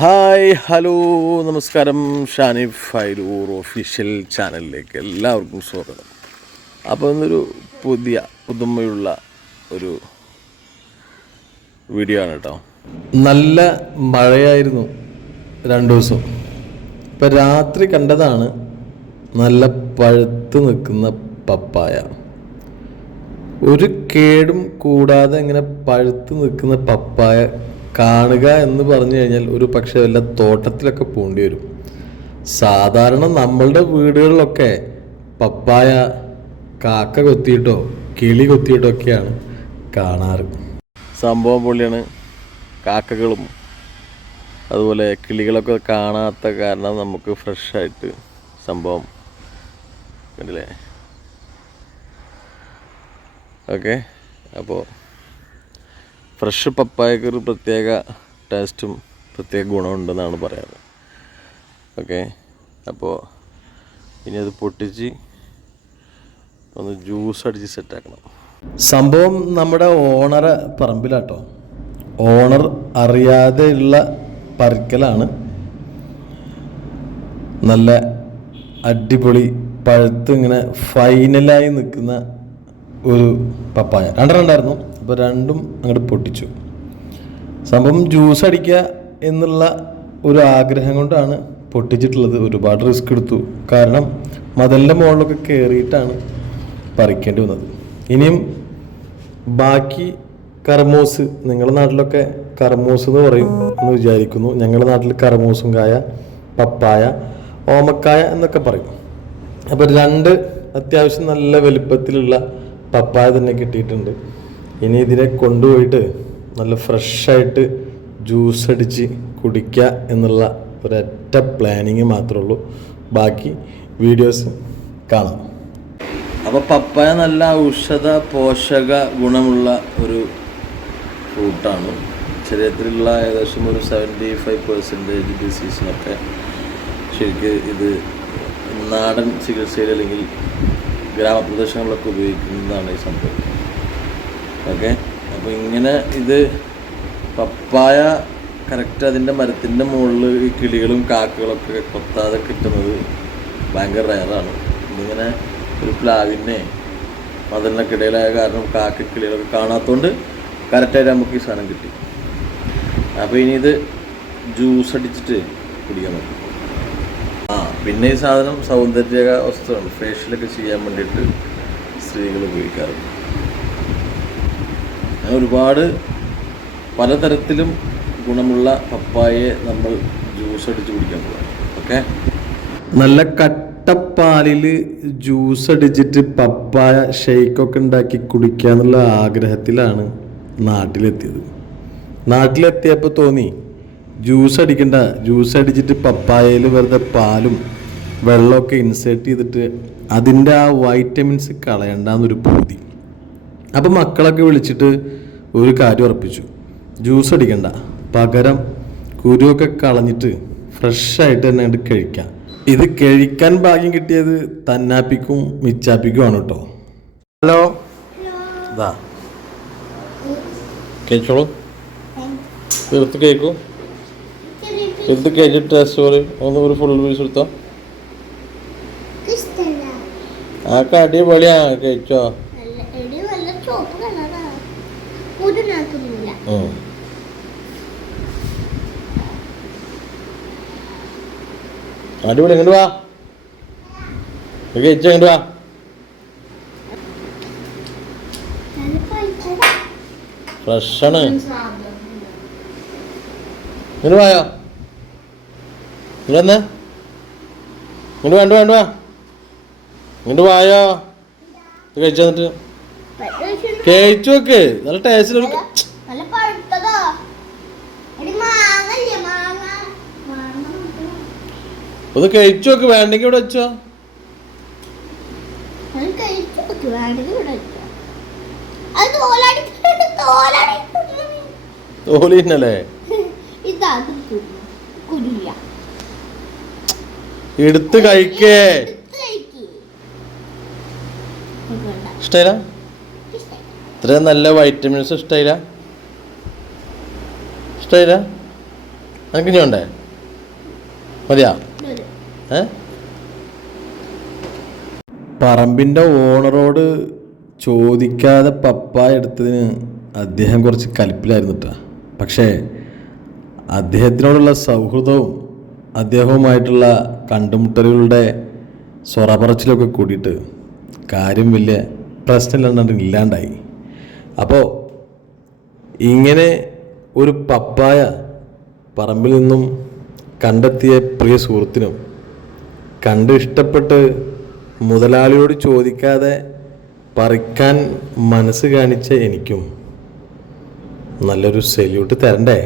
Hi hello നമസ്കാരം. Shanif ഫൈലൂർ official ചാനലിലേക്ക് എല്ലാവർക്കും സ്വാഗതം. അപ്പോൾ ഇന്നൊരു പുതിയ പുതുമയുള്ള ഒരു വീഡിയോ ആണ് കേട്ടോ. നല്ല മഴയായിരുന്നു രണ്ടു ദിവസം. ഇപ്പം രാത്രി കണ്ടതാണ് നല്ല പഴുത്ത് നിൽക്കുന്ന പപ്പായ. ഒരു കേടും കൂടാതെ ഇങ്ങനെ പഴുത്ത് നിൽക്കുന്ന പപ്പായ കാണുക എന്ന് പറഞ്ഞു കഴിഞ്ഞാൽ ഒരു പക്ഷേ വല്ല തോട്ടത്തിലൊക്കെ പോകേണ്ടി വരും. സാധാരണ നമ്മളുടെ വീടുകളിലൊക്കെ പപ്പായ കാക്ക കൊത്തിയിട്ടോ കിളി കൊത്തിയിട്ടോ ഒക്കെയാണ് കാണാറ്. സംഭവം പുള്ളിയാണ് കാക്കകളും. അതുപോലെ കിളികളൊക്കെ കാണാത്ത കാരണം നമുക്ക് ഫ്രഷായിട്ട് സംഭവം കണ്ടില്ലേ? ഓക്കെ അപ്പോൾ ഫ്രഷ് പപ്പായക്ക് ഒരു പ്രത്യേക ടേസ്റ്റും പ്രത്യേക ഗുണമുണ്ടെന്നാണ് പറയാറ്. ഓക്കെ? അപ്പോൾ ഇനി അത് പൊട്ടിച്ച് ഒന്ന് ജ്യൂസ് അടിച്ച് സെറ്റാക്കണം. സംഭവം നമ്മുടെ ഓണറെ പറമ്പിലാട്ടോ. ഓണർ അറിയാതെയുള്ള പറിക്കലാണ്. നല്ല അടിപൊളി പഴുത്ത് ഇങ്ങനെ ഫൈനലായി നിൽക്കുന്ന ഒരു പപ്പായ. രണ്ടെണ്ണമുണ്ടായിരുന്നു അപ്പോൾ രണ്ടും അങ്ങോട്ട് പൊട്ടിച്ചു. സംഭവം ജ്യൂസ് അടിക്കുക എന്നുള്ള ഒരു ആഗ്രഹം കൊണ്ടാണ് പൊട്ടിച്ചിട്ടുള്ളത്. ഒരുപാട് റിസ്ക് എടുത്തു. കാരണം മതലിന്റെ മുകളിലൊക്കെ കയറിയിട്ടാണ് പറിക്കേണ്ടി വന്നത്. ഇനിയും ബാക്കി കർമോസ് നിങ്ങളുടെ നാട്ടിലൊക്കെ കർമോസ് എന്ന് പറയും എന്ന് വിചാരിക്കുന്നു. ഞങ്ങളുടെ നാട്ടിൽ കർമോസും കായ പപ്പായ ഓമക്കായ എന്നൊക്കെ പറയും. അപ്പോൾ രണ്ട് അത്യാവശ്യം നല്ല വലുപ്പത്തിലുള്ള പപ്പായ തന്നെ കിട്ടിയിട്ടുണ്ട്. ഇനി ഇതിനെ കൊണ്ടുപോയിട്ട് നല്ല ഫ്രഷായിട്ട് ജ്യൂസ് അടിച്ച് കുടിക്കുക എന്നുള്ള ഒരൊറ്റ പ്ലാനിങ് മാത്രമേ ഉള്ളൂ ബാക്കി വീഡിയോസ് കാണാം. അപ്പോൾ പപ്പായ നല്ല ഔഷധ പോഷക ഗുണമുള്ള ഒരു ഫ്രൂട്ടാണ് ശരീരത്തിലുള്ള ഏകദേശം ഒരു സെവന്റി ഫൈവ് പെർസെന്റേജ് ഡിസീസിനൊക്കെ ശരിക്ക് ഇത് നാടൻ ചികിത്സയിൽ അല്ലെങ്കിൽ ഗ്രാമപ്രദേശങ്ങളിലൊക്കെ ഉപയോഗിക്കുന്നതാണ് ഈ സംഭവം. ഓക്കെ? അപ്പോൾ ഇങ്ങനെ ഇത് പപ്പായ കറക്റ്റ് അതിന്റെ മരത്തിന്റെ മുകളിൽ ഈ കിളികളും കാക്കകളൊക്കെ കൊത്താതെ കിട്ടുന്നത് ഭയങ്കര റയറാണ് ഇതിങ്ങനെ ഒരു പ്ലാവിനെ മതിലിനൊക്കെ കാരണം കാക്ക കിളികളൊക്കെ കാണാത്തതുകൊണ്ട് കറക്റ്റായിട്ട് നമുക്ക് ഈ സാധനം കിട്ടി. അപ്പോൾ ഇനി ഇത് ജ്യൂസ് അടിച്ചിട്ട് കുടിക്കാൻ നോക്കും. ആ പിന്നെ ഈ സാധനം സൗന്ദര്യ വസ്തുവാണ്. ഫേഷ്യലൊക്കെ ചെയ്യാൻ വേണ്ടിയിട്ട് സ്ത്രീകൾ ഉപയോഗിക്കാറുണ്ട്. ഒരുപാട് പലതരത്തിലും ഗുണമുള്ള പപ്പായയെ നമ്മൾ ജ്യൂസ് അടിച്ച് കുടിക്കാൻ പോകാം ഓക്കെ നല്ല കട്ടപ്പാലിൽ ജ്യൂസ് അടിച്ചിട്ട് പപ്പായ ഷെയ്ക്കൊക്കെ ഉണ്ടാക്കി കുടിക്കുക എന്നുള്ള ആഗ്രഹത്തിലാണ് നാട്ടിലെത്തിയത്. നാട്ടിലെത്തിയപ്പോൾ തോന്നി ജ്യൂസ് അടിക്കണ്ട. ജ്യൂസ് അടിച്ചിട്ട് പപ്പായയിൽ വെറുതെ പാലും വെള്ളമൊക്കെ ഇൻസേർട്ട് ചെയ്തിട്ട് അതിന്റെ ആ വൈറ്റമിൻസ് കളയണ്ടെന്നൊരു പൂതി. അപ്പം മക്കളൊക്കെ വിളിച്ചിട്ട് ഒരു കാര്യം ഉറപ്പിച്ചു. ജ്യൂസ് അടിക്കണ്ട. പകരം കുരുവൊക്കെ കളഞ്ഞിട്ട് ഫ്രഷായിട്ട് തന്നെ അങ്ങോട്ട് കഴിക്കാം. ഇത് കഴിക്കാൻ ഭാഗ്യം കിട്ടിയത് തന്നാപ്പിക്കും മിച്ചാപ്പിക്കുമാണ് കേട്ടോ ഹലോ? ഇതാ. കഴിച്ചോളൂ. തീർത്ത് കേൾക്കൂ എടുത്ത് കഴിച്ചിട്ട് ടേസ്റ്റ് പറയും. ഒന്ന് ഒരു ഫുൾ പീസ് എടുത്തോ. ആ ആ അടിപൊളിയാ. കഴിച്ചോ നല്ല എടി വല്ല ചോപ്പ് കളറാ അടിപൊളി എങ്ങനെ വാ. എങ്ങനെ വാ. ഫ്രഷാണ്. ഇങ്ങോട്ട് വായോ? ഇങ്ങോട്ട് ഇങ്ങോട്ട് വേണ്ട വേണ്ട വാ ഇങ്ങോട്ട് വായോ? കഴിച്ചു എന്നിട്ട്. നോക്ക്. നല്ല ടേസ്റ്റിൽ ഒന്ന് കഴിച്ചു നോക്ക്. വേണ്ടെങ്കിൽ ഇവിടെ വെച്ചോ. തോലിന്നല്ലേ? വെക്കാം എടുത്ത് കഴിക്കേ. എടുത്ത് കഴിക്ക്. ഇത് വേണ്ട. ഇഷ്ടമില്ല ഇഷ്ടായി. ഇത്രയും നല്ല വൈറ്റമിൻസ് ഇഷ്ടമില്ല ഇഷ്ടമില്ല നിനക്ക് ഇനി ഉണ്ടേ മതിയാ? ഏ? പറമ്പിന്റെ ഓണറോട് ചോദിക്കാതെ പപ്പ എടുത്തതിന് അദ്ദേഹം കുറച്ച് കലിപ്പിലായിരുന്നു കേട്ടോ പക്ഷേ അദ്ദേഹത്തിനോടുള്ള സൗഹൃദവും അദ്ദേഹവുമായിട്ടുള്ള കണ്ടുമുട്ടലുകളുടെ സ്വറപറച്ചിലൊക്കെ കൂടിയിട്ട് കാര്യം വലിയ പ്രശ്നമില്ലാണ്ട് ഇല്ലാണ്ടായി. അപ്പോൾ ഇങ്ങനെ ഒരു പപ്പായ പറമ്പിൽ നിന്നും കണ്ടെത്തിയ പ്രിയ സുഹൃത്തിനും കണ്ട് ഇഷ്ടപ്പെട്ട് മുതലാളിയോട് ചോദിക്കാതെ പറിക്കാൻ മനസ്സ് കാണിച്ച എനിക്കും നല്ലൊരു സെല്യൂട്ട് തരണ്ടേ?